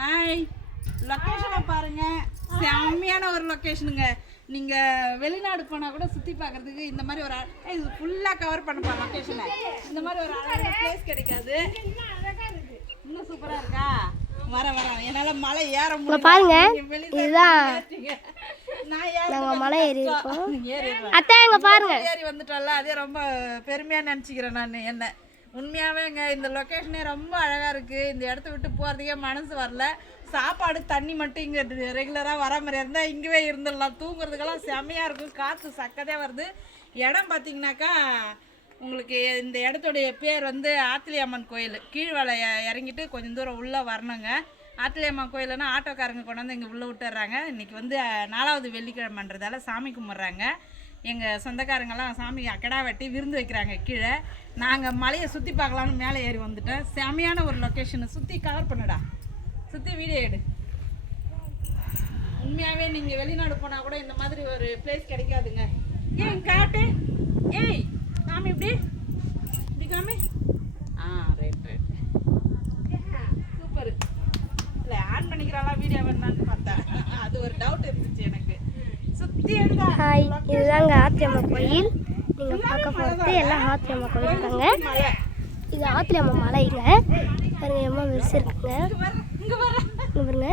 Hi, லொக்கேஷனை பாருங்க. செம்மையான ஒரு லொக்கேஷனுங்க. நீங்கள் வெளிநாடு போனால் கூட சுற்றி பார்க்குறதுக்கு இந்த மாதிரி ஒரு இது ஃபுல்லாக கவர் பண்ணப்பா லொக்கேஷனை. இந்த மாதிரி ஒரு அழகான பிளேஸ் கிடைக்காது. இன்னும் சூப்பராக இருக்கா? வர என்னால் மலை ஏற முடியும். பாருங்க, இதுதான் நாங்கள் மலை ஏறி இருக்கோம். அத்தை எங்க பாருங்க, ஏறி வந்துட்டோம்ல, அதே ரொம்ப பெருமையாக நினச்சிக்கிறேன் நான். என்ன உண்மையாகவேங்க இந்த லொக்கேஷனே ரொம்ப அழகாக இருக்குது. இந்த இடத்த விட்டு போகிறதுக்கே மனசு வரல. சாப்பாடு தண்ணி மட்டும் இங்கே ரெகுலராக வர மாதிரி இருந்தால் இங்கேவே இருந்துடலாம். தூங்குறதுக்கெல்லாம் செம்மையாக இருக்கும். காற்று சக்கதையாக வருது. இடம் பார்த்திங்கனாக்கா உங்களுக்கு இந்த இடத்துடைய பேர் வந்து ஆத்திலியம்மன் கோயில். கீழ்வலை இறங்கிட்டு கொஞ்சம் தூரம் உள்ளே வரணுங்க. ஆத்திலியம்மன் கோயிலுன்னா ஆட்டோக்காரங்க கொண்டாந்து இங்கே உள்ளே விட்டுறாங்க. இன்றைக்கி வந்து 4வது வெள்ளிக்கிழமைன்றதால சாமி கும்பிட்றாங்க. எங்கள் சொந்தக்காரங்கெல்லாம் சாமி அக்கடா வெட்டி விருந்து வைக்கிறாங்க கீழே. நாங்கள் மலையை சுற்றி பார்க்கலான்னு மேலே ஏறி வந்துட்டோம். செமையான ஒரு லொக்கேஷனை சுற்றி கவர் பண்ணுடா, சுற்றி வீடியோ எடு. உண்மையாகவே நீங்கள் வெளிநாடு போனால் கூட இந்த மாதிரி ஒரு பிளேஸ் கிடைக்காதுங்க. ஏன் காட்டு, ஏய் காமி இப்படி காமி. Right super. இல்லை ஆன் பண்ணிக்கிறாளா வீடியோ வேணான்னு பார்த்தேன். அது ஒரு டவுட் இருந்துச்சு எனக்கு. சுற்றி ஹாய், இதுதாங்க ஆத்திரியம்மா கோயில். நீங்கள் பார்க்க போகிறது எல்லாம் ஆத்திரியம்மா கோயில் தாங்க. இது ஆத்திரியம்மா மலைங்க. பாருங்க, எம்மா விரிச்சு இருக்குங்க. இங்கே வர பாருங்க.